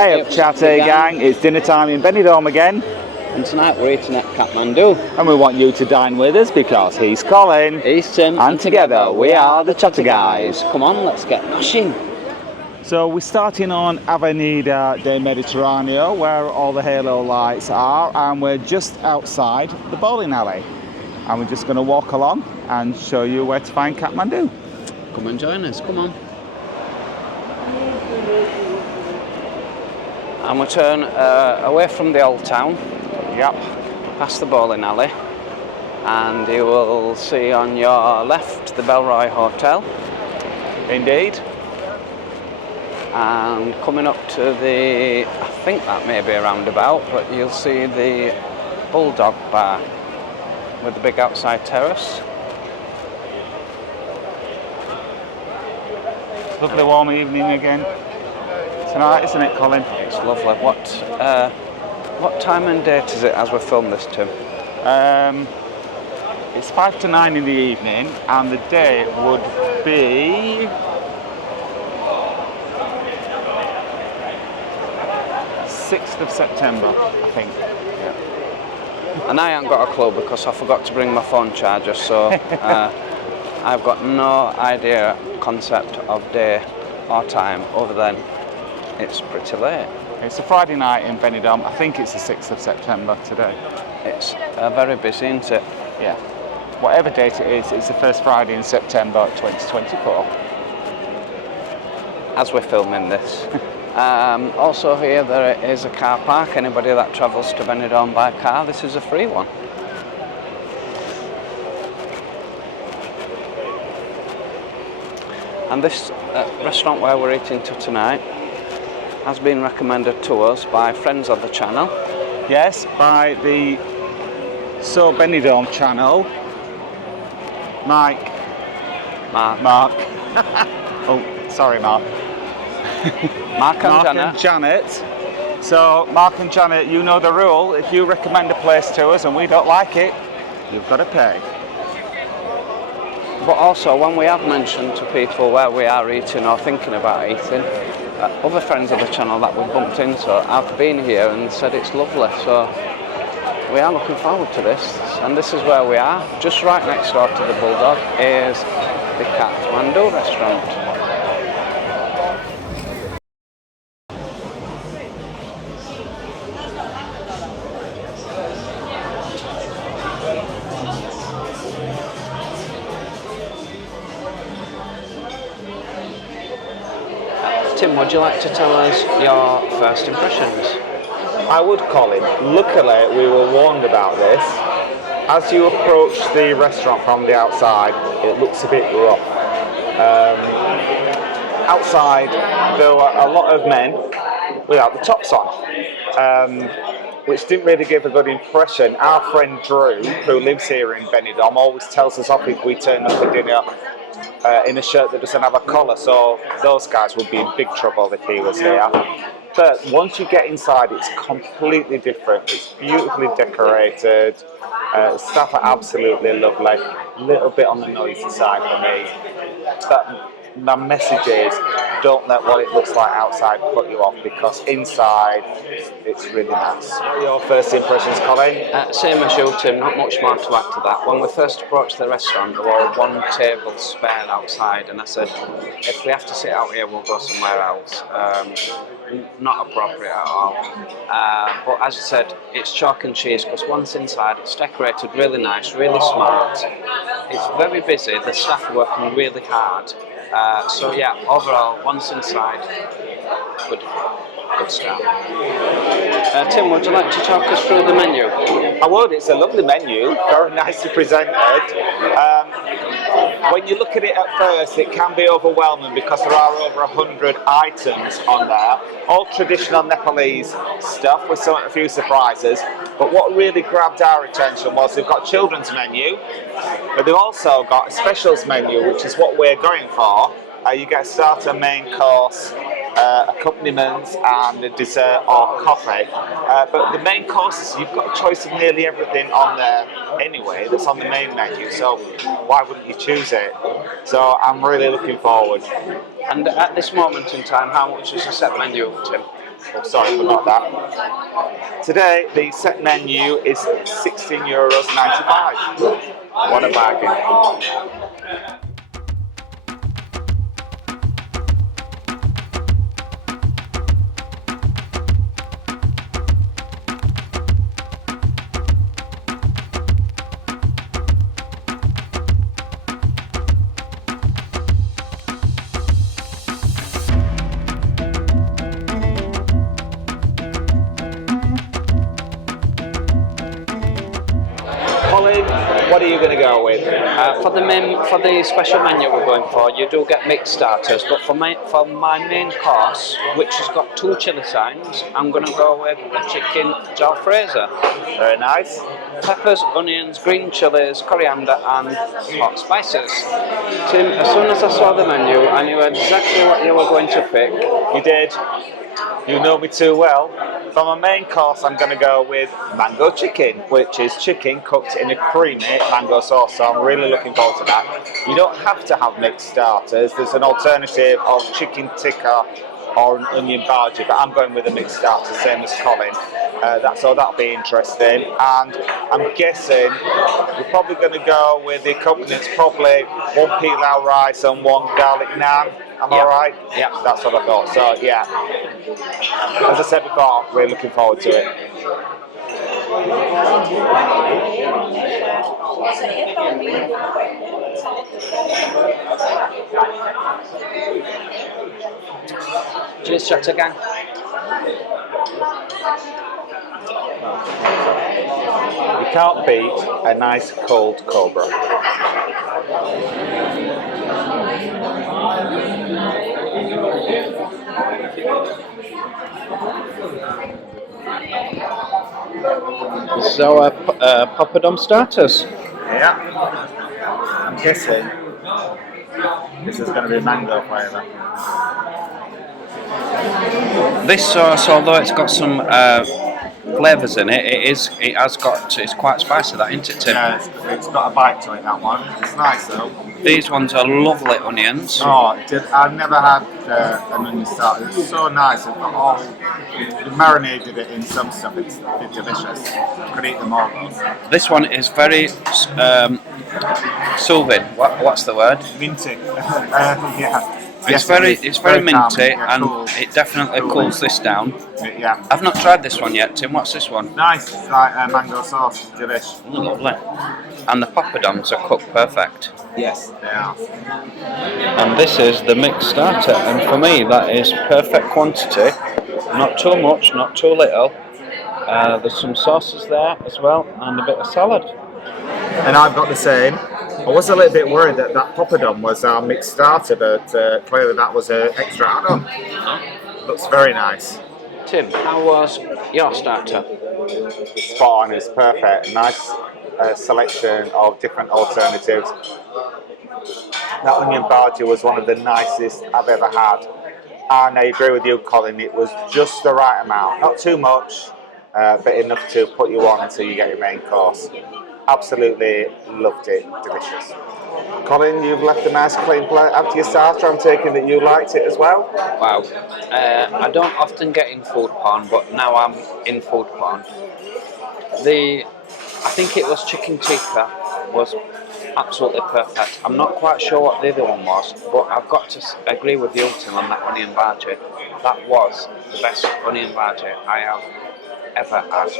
Hey up, chatty gang, it's dinner time in Benidorm again. And tonight we're eating at Kathmandu. And we want you to dine with us because he's Colin. He's Tim. And together we are the Chatty Guys. Come on, let's get mashing. So we're starting on Avenida de Mediterraneo, where all the halo lights are, and we're just outside the bowling alley. And we're just going to walk along and show you where to find Kathmandu. Come and join us, come on. And we turn away from the old town. Yep. Past the bowling alley. And you will see on your left the Belroy Hotel. Indeed. And coming up to the, I think that may be a roundabout, but you'll see the Bulldog Bar with the big outside terrace. Lovely warm evening again tonight, isn't it, Colin? It's lovely. What time and date is it as we film this, Tim? It's 5 to 9 in the evening, and the date would be 6th of September, I think. Yeah. And I ain't got a clue because I forgot to bring my phone charger, so I've got no idea concept of day or time other than it's pretty late. It's a Friday night in Benidorm. I think it's the 6th of September today. It's very busy, isn't it? Yeah. Whatever date it is, it's the first Friday in September 2024. As we're filming this. Also here there is a car park. Anybody that travels to Benidorm by car, this is a free one. And this restaurant where we're eating to tonight has been recommended to us by friends of the channel. Yes, by the So Benidorm channel. Mark. Oh, sorry, Mark. Mark and Janet. So, Mark and Janet, you know the rule. If you recommend a place to us and we don't like it, you've got to pay. But also, when we have mentioned to people where we are eating or thinking about eating, other friends of the channel that we've bumped into have been here and said it's lovely. So, we are looking forward to this. And this is where we are. Just right next door to the Bulldog is the Mando Restaurant. Tim, would you like to tell us your first impressions? I would, Colin. Luckily, we were warned about this. As you approach the restaurant from the outside, it looks a bit rough. Outside, there were a lot of men without the tops on, which didn't really give a good impression. Our friend Drew, who lives here in Benidorm, always tells us off if we turn up for dinner in a shirt that doesn't have a collar, so those guys would be in big trouble if he was here. But once you get inside, it's completely different. It's beautifully decorated. Staff are absolutely lovely. A little bit on the noisy side for me. But my message is, don't let what it looks like outside put you off, because inside it's really nice. What are your first impressions, Colin? Same as you, Tim, not much more to add to that. When we first approached the restaurant, there was one table spare outside, and I said, if we have to sit out here, we'll go somewhere else. Not appropriate at all. But as I said, it's chalk and cheese, because once inside, it's decorated really nice, really smart. It's very busy, the staff are working really hard. So yeah, overall, once inside, good start. Tim, would you like to talk us through the menu? I would. It's a lovely menu, very nicely presented. When you look at it at first, it can be overwhelming because there are over 100 items on there, all traditional Nepalese stuff with a few surprises. But what really grabbed our attention was they've got a children's menu, but they've also got a specials menu, which is what we're going for. You get a starter, main course, accompaniments, and a dessert or coffee. But the main courses, you've got a choice of nearly everything on there anyway that's on the main menu, so why wouldn't you choose it? So I'm really looking forward. And at this moment in time, how much is a set menu, Tim? Oh, sorry, forgot that. Today, the set menu is €16.95. What a bargain. Colin, what are you going to go with? For the special menu we're going for, you do get mixed starters, but for my main course, which has got 2 chili signs, I'm going to go with a chicken jalfrezi. Very nice. Peppers, onions, green chilies, coriander and hot spices. Tim, as soon as I saw the menu, I knew exactly what you were going to pick. You did. You know me too well. For my main course, I'm going to go with mango chicken, which is chicken cooked in a creamy mango sauce. So I'm really looking forward to that. You don't have to have mixed starters. There's an alternative of chicken tikka or an onion bhaji, but I'm going with a mixed starter, same as Colin. That'll be interesting. And I'm guessing we're probably going to go with the accompaniments, probably 1 pilau rice and 1 garlic naan. Am I right? Yeah, that's what I thought. So yeah, as I said before, we're looking forward to it. Cheers, chat again. You can't beat a nice cold cobra. This is our poppadom starters. Yeah. I'm guessing this is going to be mango flavour. This sauce, although it's got some flavours in it, it's quite spicy, that, isn't it, Tim? Yeah, it's got a bite to it, that one. It's nice though. These ones are lovely onions. Oh, I've never had an onion starter. It's so nice. It's got all, you marinated it in some stuff. It's delicious. You could eat them all. This one is very soothing. What's the word? Minty. Yeah. It's Yes, very minty, yeah, and cool. it definitely cools this down. Yeah. I've not tried this one yet, Tim. What's this one? Nice. It's like mango sauce. Delish. Lovely. And the poppadoms are cooked perfect. Yes, they are. And this is the mixed starter, and for me that is perfect quantity. Not too much, not too little. There's some sauces there as well, and a bit of salad. And I've got the same. I was a little bit worried that poppadom was our mixed starter, but clearly that was an extra add-on. Looks very nice. Tim, how was your starter? Spot on, it's perfect. Nice selection of different alternatives. That onion bhaji was one of the nicest I've ever had. And I agree with you, Colin, it was just the right amount. Not too much, but enough to put you on until you get your main course. Absolutely loved it. Delicious. Colin, you've left a nice clean plate after your starter. I'm taking that you liked it as well. Wow. I don't often get in food porn, but now I'm in food porn. I think it was chicken tikka was absolutely perfect. I'm not quite sure what the other one was, but I've got to agree with you, Tim, on that onion bhaji. That was the best onion bhaji I have ever had.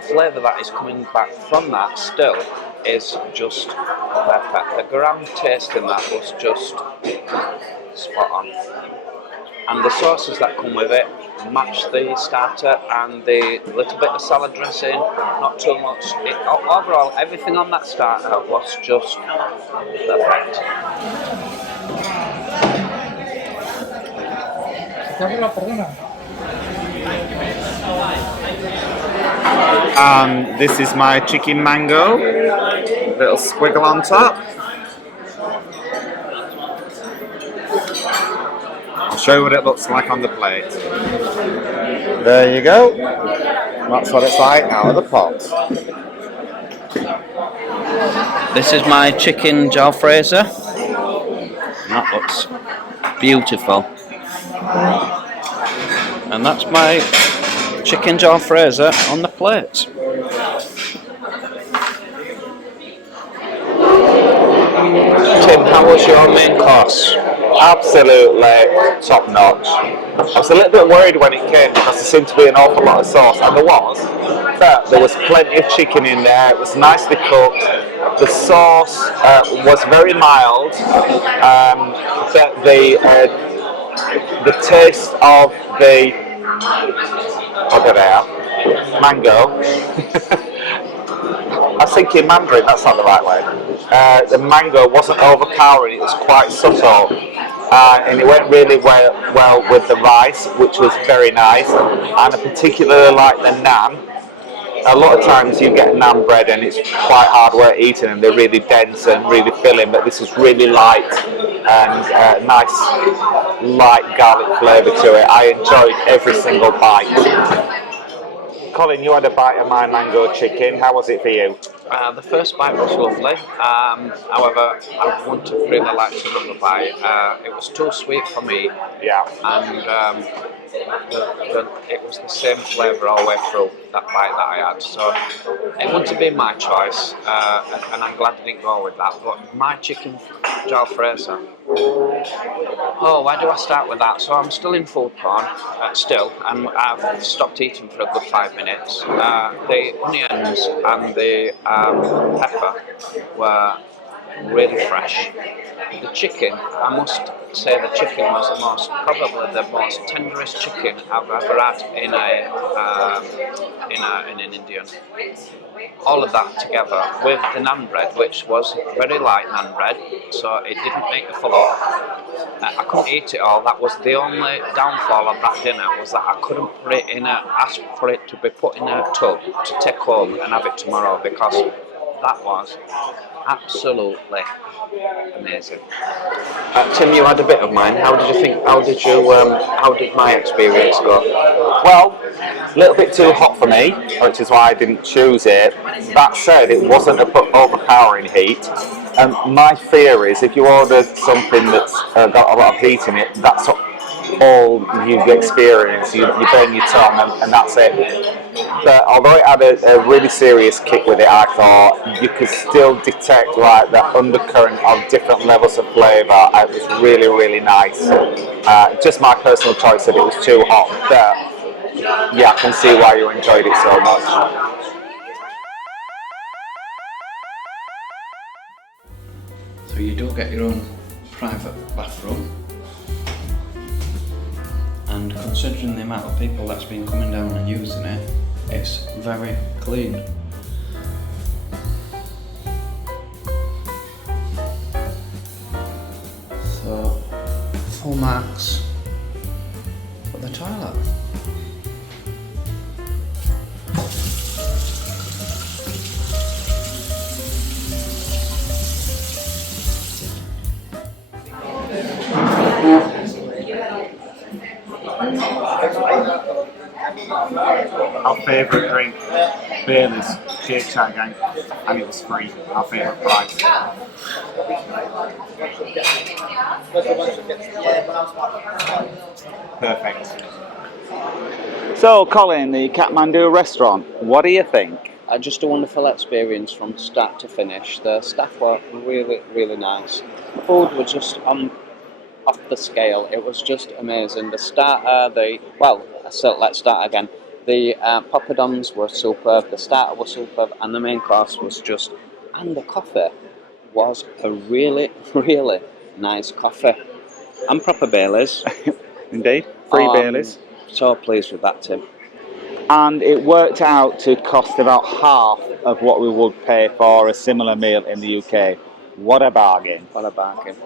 The flavour that is coming back from that still is just perfect. The gram taste in that was just spot on. And the sauces that come with it match the starter, and the little bit of salad dressing, not too much. Overall, everything on that starter was just perfect. This is my chicken mango, little squiggle on top. I'll show you what it looks like on the plate. There you go. That's what it's like out of the pot. This is my chicken jalfrezi. That looks beautiful. And that's my chicken jalfrezi on the plate. Tim, how was your main course? Absolutely top notch. I was a little bit worried when it came because there seemed to be an awful lot of sauce, and there was, but there was plenty of chicken in there. It was nicely cooked. The sauce was very mild, but the taste of the mango. I was thinking Mandarin, that's not the right way. The mango wasn't overpowering, it was quite subtle. And it went really well with the rice, which was very nice. And I particularly like the naan. A lot of times you get naan bread and it's quite hard work eating and they're really dense and really filling, but this is really light and nice light garlic flavour to it. I enjoyed every single bite. Colin, you had a bite of my mango chicken. How was it for you? The first bite was lovely. However, I would have really liked another bite. It was too sweet for me. Yeah. And it was the same flavour all the way through that bite that I had. So it wouldn't have been my choice, and I'm glad I didn't go with that. But my chicken jalfrezi. Oh, why do I start with that? So I'm still in food porn, still, and I've stopped eating for a good 5 minutes. The onions and the pepper were really fresh. The chicken, I must say, the chicken was probably the most tenderest chicken I've ever had in an Indian. All of that together with the naan bread, which was very light naan bread, so it didn't make me full up. I couldn't eat it all. That was the only downfall of that dinner, was that I couldn't put it ask for it to be put in a tub to take home and have it tomorrow, because that was absolutely amazing. Tim, you had a bit of mine. How did you think? How did my experience go? Well, a little bit too hot for me, which is why I didn't choose it. That said, it wasn't overpowering heat. My fear is if you order something that's got a lot of heat in it, that's all you experience. You burn your tongue and that's it. But although it had a really serious kick with it, I thought you could still detect like the undercurrent of different levels of flavour. It was really, really nice. Just my personal choice that it was too hot, but yeah, I can see why you enjoyed it so much. So you do get your own private bathroom, and considering the amount of people that's been coming down and using it, it's very clean. So, full marks for the toilet. Our favourite drink, Bailey's Shake Shack Gang, and it was free. Our favourite price. Perfect. So, Colin, the Kathmandu Restaurant, what do you think? Just a wonderful experience from start to finish. The staff were really, really nice. The food was just off the scale. It was just amazing. The starter, let's start again. The poppadoms were superb, the starter was superb, and the main course was and the coffee was a really, really nice coffee. And proper Baileys. Indeed, free Baileys. So pleased with that, Tim. And it worked out to cost about half of what we would pay for a similar meal in the UK. What a bargain. What a bargain.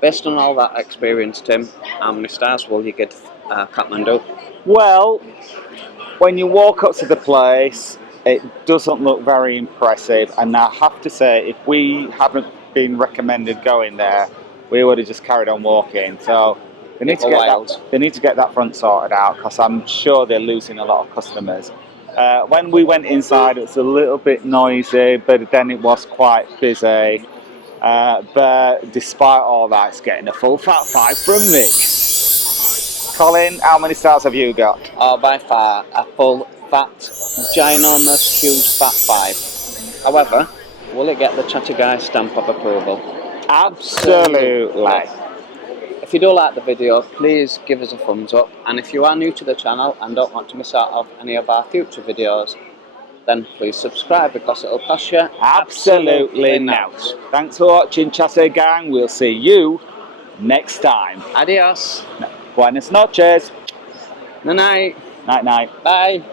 Based on all that experience, Tim, how many stars will you give Kathmandu? Well, when you walk up to the place, it doesn't look very impressive, and I have to say, if we hadn't been recommended going there, we would have just carried on walking. So they need to get that front sorted out, because I'm sure they're losing a lot of customers. When we went inside, it was a little bit noisy, but then it was quite busy. But despite all that, it's getting a full fat 5 from me. Colin, how many stars have you got? Oh, by far, a full, fat, ginormous, huge fat 5. However, will it get the Chatty Guy stamp of approval? Absolutely. If you do like the video, please give us a thumbs up, and if you are new to the channel and don't want to miss out on any of our future videos, then please subscribe because it'll cost you Absolutely not. Thanks for watching, Chatty Gang. We'll see you next time. Adios. Buenas noches. Night night. Night night. Bye.